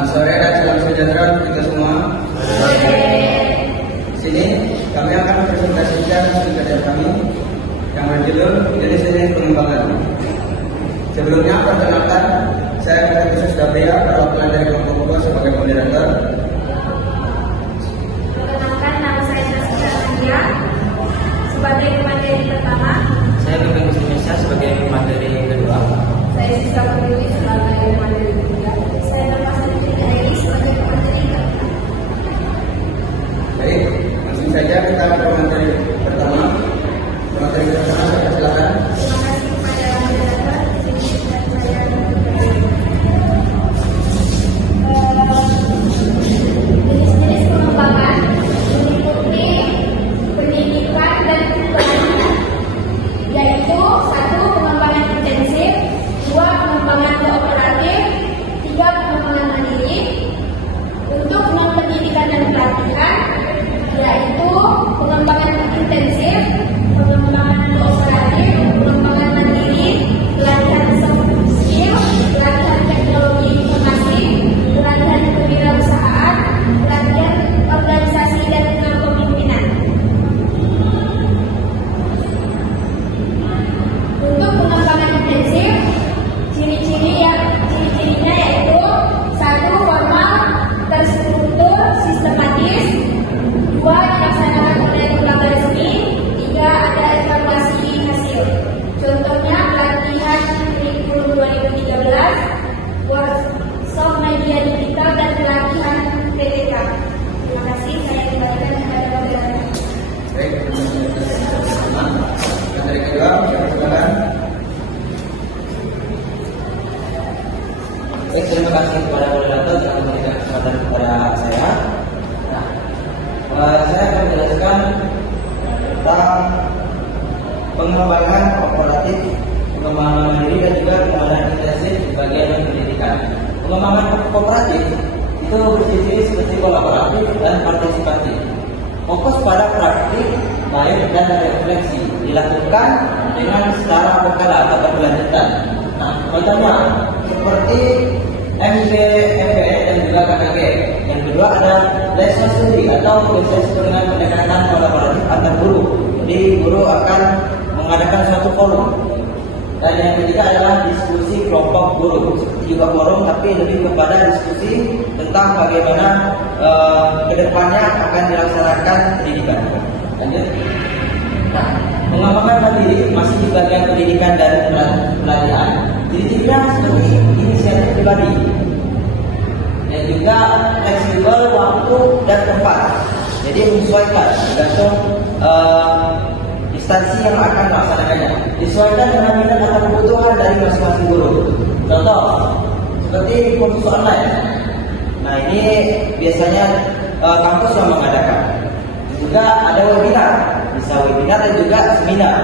Selamat sore dan salam sejahtera untuk kita semua. Sini kami akan presentasikan studi kajian kami yang berjudul Jenis Jenis Pengembangan. Sebelumnya perkenalkan, saya Dr. Khusus Dabria, perwakilan dari kelompok Bogor sebagai moderator. Perkenalkan, nama saya Nasira Nadia sebagai pemateri pertama. Saya Dr. Muslimisa sebagai pemateri kedua. Saya Sista Putri sebagai pemateri ketiga. Saya Nafasari Airi sebagai pemateri keempat. Baik, langsung saja kita ke pemateri pertama. Pemateri pertama, silakan. Terima kasih kepada moderator. Izinkan saya jenis-jenis pengembangan meliputi pendidikan dan pelatihan, yaitu 1. Pengembangan intensif, 2. Pengembangan kooperatif, 3. Pengembangan mandiri. Untuk pendidikan dan pelatihan, yaitu pengembangan intensif, pengembangan kooperatif, pengembangan mandiri, pelatihan soft skill, pelatihan teknologi informasi, pelatihan kewirausahaan, pelatihan organisasi dan kepemimpinan. Untuk pengembangan intensif, ciri-cirinya yaitu 1. Formal, terstruktur, sistematis, 2. Dilaksanakan oleh lembaga resmi, 3. Ada evaluasi hasil. Contohnya pelatihan kurikulum 2013, workshop media digital dan pelatihan PTK. Terima kasih, saya kembalikan kepada moderator. Baik, pertama, pemateri kedua, silakan. Baik, terima kasih kepada moderator telah memberikan kesempatan kepada saya. Saya akan menjelaskan tentang pengembangan kooperatif, pengembangan mandiri dan juga pengembangan intensif di bagian pendidikan. Pengembangan kooperatif itu berciri seperti kolaboratif dan partisipatif. Fokus pada praktik, baik dan refleksi dilakukan dengan secara berkala atau berkelanjutan. Nah, contohnya seperti MBMB dan juga KKG. Yang kedua ada lesson study atau bisa disebut dengan pendekatan kolaboratif antar guru. Jadi guru akan mengadakan suatu forum. Dan yang ketiga adalah diskusi kelompok guru, juga forum tapi lebih kepada diskusi tentang bagaimana kedepannya akan dilaksanakan pendidikan. Lanjut. Nah, pengembangan mandiri masih di bagian pendidikan dan pelatihan. Ciri-cirinya seperti inisiatif pribadi dan juga fleksibel waktu dan tempat. Jadi menyesuaikan tergantung instansi yang akan melaksanakannya. Disesuaikan dengan minat atau kebutuhan dari masing-masing guru. Contoh seperti kursus online. Nah, ini biasanya kampus yang mengadakan. Juga ada webinar, bisa webinar dan juga seminar.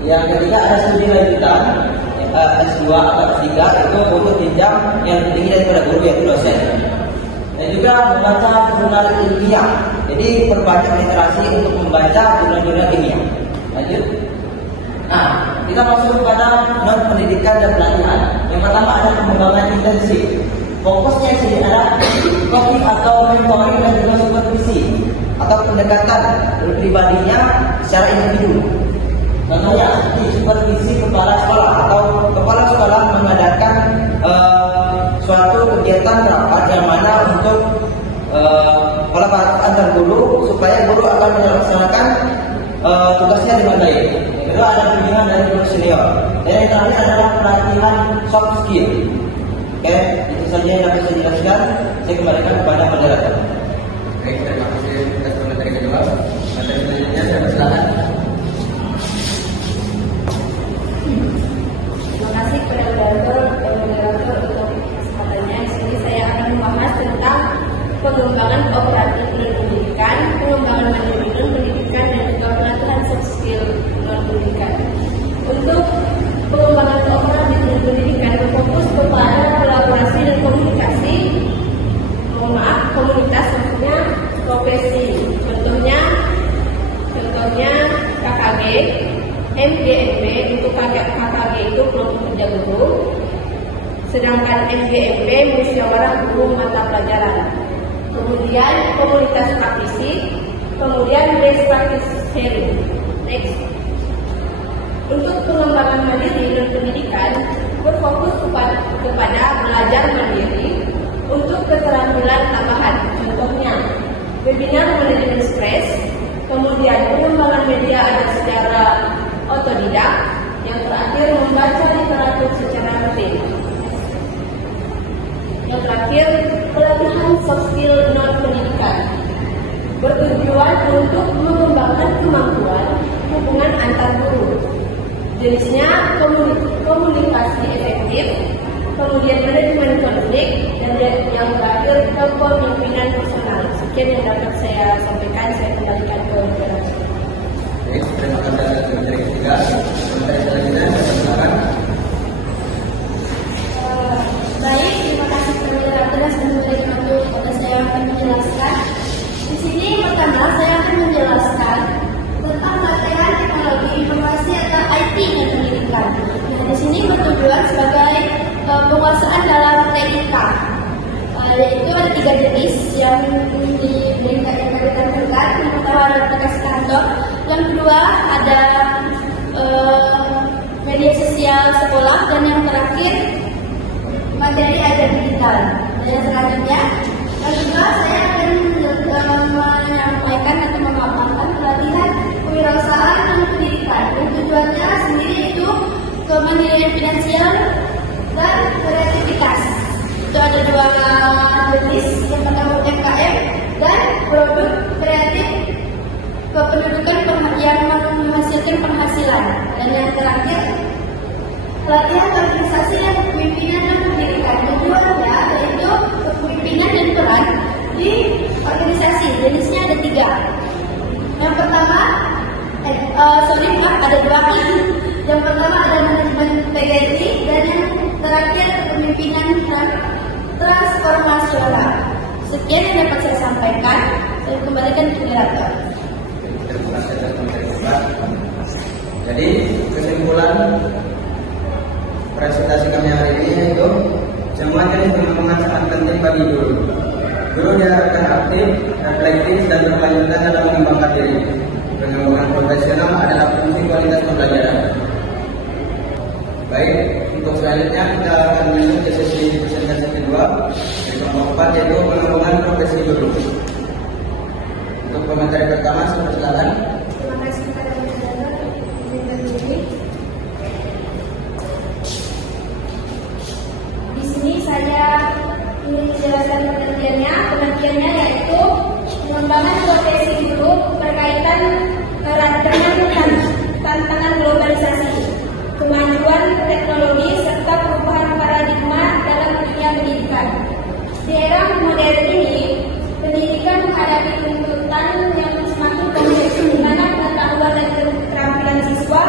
Yang ketiga ada studi lanjutan S2 atau S3 itu untuk jenjang yang tinggi daripada guru yaitu dosen. Dan juga membaca jurnal ilmiah. Jadi perbanyak literasi untuk membaca jurnal-jurnal ilmiah. Lanjut. Nah, kita masuk kepada non pendidikan dan pelatihan. Yang pertama ada pengembangan intensif. Fokusnya sini adalah coaching atau mentoring dan juga supervisi atau pendekatan pribadinya secara individu. Contohnya di supervisi kepala sekolah atau kepala sekolah mengadakan suatu kegiatan rapat yang mana untuk kolaborasi antar guru supaya guru akan melaksanakan tugasnya dengan baik. Yang kedua ada bimbingan dari guru senior. Dan yang terakhir adalah pelatihan soft skill. Oke, itu saja yang dapat saya jelaskan. Saya kembalikan kepada moderator. Baik, terima kasih atas pemateri kedua. Materi selanjutnya saya persilakan. Terima kasih kepada moderator untuk kesempatannya. Di sini saya akan membahas tentang pengembangan kooperatif non pendidikan, pengembangan mandiri non pendidikan, dan juga pelatihan soft skill non pendidikan. Untuk pengembangan kooperatif non pendidikan berfokus kepada kolaborasi dan komunikasi. Komunitas maksudnya profesi. Contohnya KKG, MGMB. Untuk KKG itu kelompok kerja guru, sedangkan MGMB musyawarah guru mata pelajaran, kemudian komunitas praktisi, kemudian best practice sharing. Next. Untuk pengembangan mandiri dan pendidikan berfokus kepada belajar mandiri untuk keterampilan tambahan. Contohnya, webinar manajemen stres, kemudian pengembangan media ada secara otodidak, yang terakhir membaca literatur secara rutin. Yang terakhir, pelatihan soft skill non pendidikan bertujuan untuk mengembangkan kemampuan hubungan antar guru. Jenisnya komunikasi efektif, kemudian manajemen konflik, dan yang terakhir kepemimpinan personal. Sekian yang dapat saya sampaikan, saya kembalikan ke moderator. Baik, terima kasih atas materi ketiga. Materi selanjutnya, silakan. Baik, terima kasih moderator dan memberikan waktu kepada saya akan menjelaskan. Di sini pertama saya akan menjelaskan tentang latihan teknologi informasi atau IT dan pendidikan. Nah, di sini bertujuan sebagai penguasaan dalam TIK, yaitu ada 3 jenis yang ditampilkan. Yang pertama ada aplikasi kantor, yang kedua ada media sosial sekolah, dan yang terakhir materi ajar digital. Dan yang selanjutnya, yang kedua saya akan menyampaikan atau memaparkan pelatihan kewirausahaan dan pendidikan. Dan tujuannya sendiri itu kemandirian finansial dan kreativitas. Itu ada 2 jenis, yang pertama UMKM dan produk kreatif kependudukan yang menghasilkan penghasilan. Dan yang terakhir, pelatihan organisasi dan kepemimpinan dan pendidikan. Tujuannya yaitu kepemimpinan dan peran di organisasi. Jenisnya ada 3. Yang pertama, ada 2. Yang pertama ada manajemen PGRI, dan yang terakhir kepemimpinan transformasional. Sekian yang dapat saya sampaikan. Saya kembalikan ke moderator. Terima kasih atas materi keempat. Jadi kesimpulan presentasi kami hari ini yaitu semua jenis pengembangan sangat penting bagi guru. Guru diharapkan aktif, reflektif, dan berkelanjutan dalam mengembangkan diri. Pengembangan profesional adalah fungsi kualitas pembelajaran. Baik, untuk selanjutnya kita akan lanjut ke sesi presentasi kedua di kelompok 4, yaitu pengembangan profesi guru. Untuk komentar pertama, saya persilakan. Terima kasih kepada moderator. Di sini saya ingin menjelaskan pengertiannya yaitu pengembangan profesi guru berkaitan erat dengan tantangan globalisasi, kemajuan teknologi, serta perubahan paradigma dalam dunia pendidikan. Di era modern ini, pendidikan menghadapi tuntutan yang semakin kompleks, di mana pengetahuan dan keterampilan siswa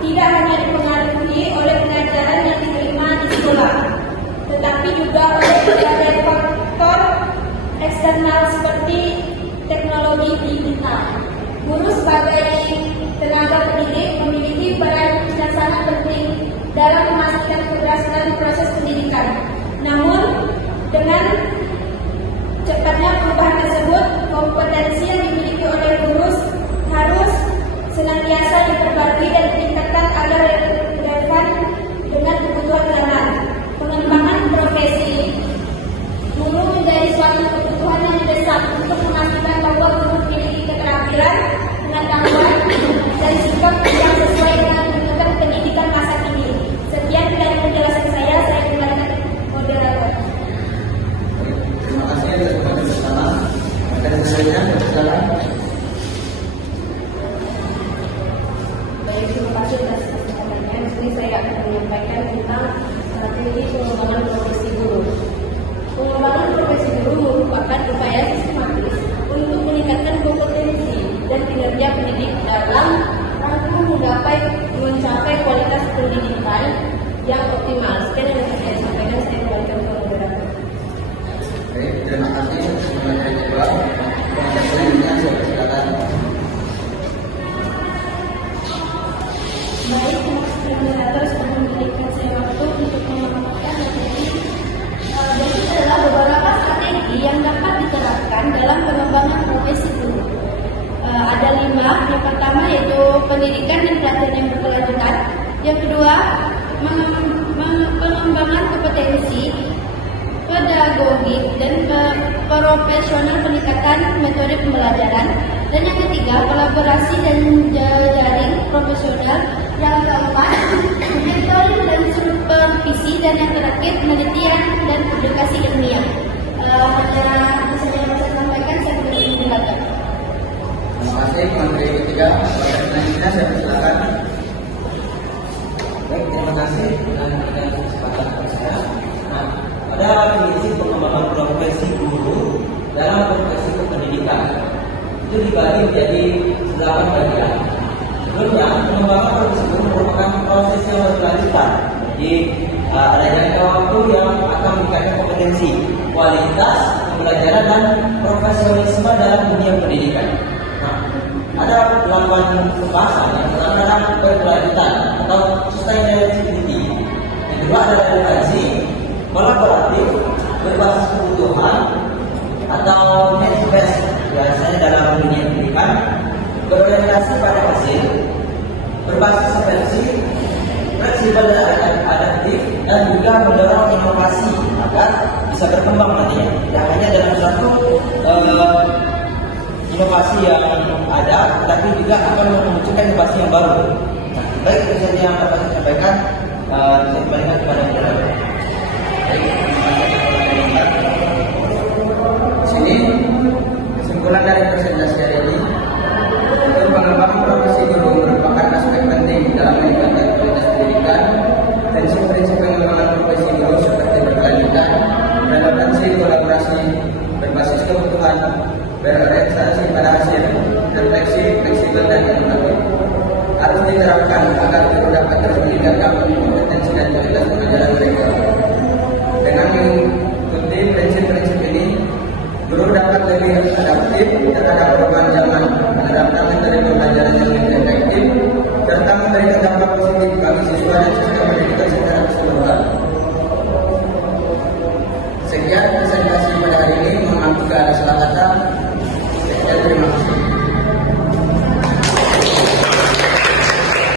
tidak hanya dipengaruhi oleh pengajaran yang diterima di sekolah, tetapi juga oleh berbagai faktor eksternal seperti teknologi digital. Guru sebagai tenaga pendidik memiliki peran yang sangat penting dalam memastikan keberhasilan proses pendidikan. Namun, dengan cepatnya perubahan tersebut, kompetensi yang dimiliki oleh guru harus senantiasa diperbarui dan ditingkatkan agar relevan dengan kebutuhan zaman. Pengembangan profesi guru menjadi suatu kebutuhan yang mendesak untuk memastikan bahwa guru memiliki keterampilan, pengetahuan, dan sikap yang sesuai dengan tuntutan pendidikan masa kini. Sekian dari penjelasan saya kembalikan moderator. Terima kasih atas komentar bersama. Materi selanjutnya, persilakan. Baik, terima kasih atas kesempatannya. Di sini saya akan menyampaikan tentang strategi pengembangan profesi guru. Pengembangan profesi guru merupakan upaya sistematis pedagogik dan profesional peningkatan metode pembelajaran. Dan yang ketiga, kolaborasi dan jaring profesional. Yang keempat, metode dan supervisi. Dan yang terakhir, penelitian dan publikasi ilmiah. Hanya bisa saya sampaikan, saya beri penjelasan. Terima kasih Menteri ketiga. Selanjutnya saya persilakan. Baik, terima kasih dengan kesempatan saya. Nah, pada definisi pengembangan profesi guru dalam profesi kependidikan itu dibagi menjadi 8 bagian. Sebelumnya, pengembangan profesi guru merupakan proses yang berkelanjutan. Jadi ada jangka waktu yang akan meningkatkan kompetensi, kualitas pembelajaran dan profesionalisme dalam dunia pendidikan. Nah, ada 8 pembahasan yang pertama adalah berkelanjutan atau sustainability. Yang kedua adalah edukasi, kolaboratif, berbasis kebutuhan atau needs based, biasanya dalam dunia pendidikan, berorientasi pada hasil, berbasis sepensi, fleksibel dan adaptif, dan juga mendorong inovasi agar bisa berkembang nantinya. Tidak hanya dalam satu inovasi yang ada, tapi juga akan memunculkan inovasi yang baru. Nah, baik itu saja yang dapat saya sampaikan. Saya kembalikan kepada moderator. Di sini kesimpulan dari presentasi hari ini, pengembangan profesi guru merupakan aspek penting dalam meningkatkan kualitas pendidikan. Prinsip-prinsip pengembangan profesi guru seperti berkelanjutan, relevansi, kolaborasi, berbasis kebutuhan, berorientasi pada hasil, refleksi, fleksibel dan inovatif harus diterapkan agar guru dapat terus meningkatkan kompetensi dan kualitas pengajaran mereka. Dengan mengikuti prinsip-prinsip ini, guru dapat lebih adaptif terhadap perubahan zaman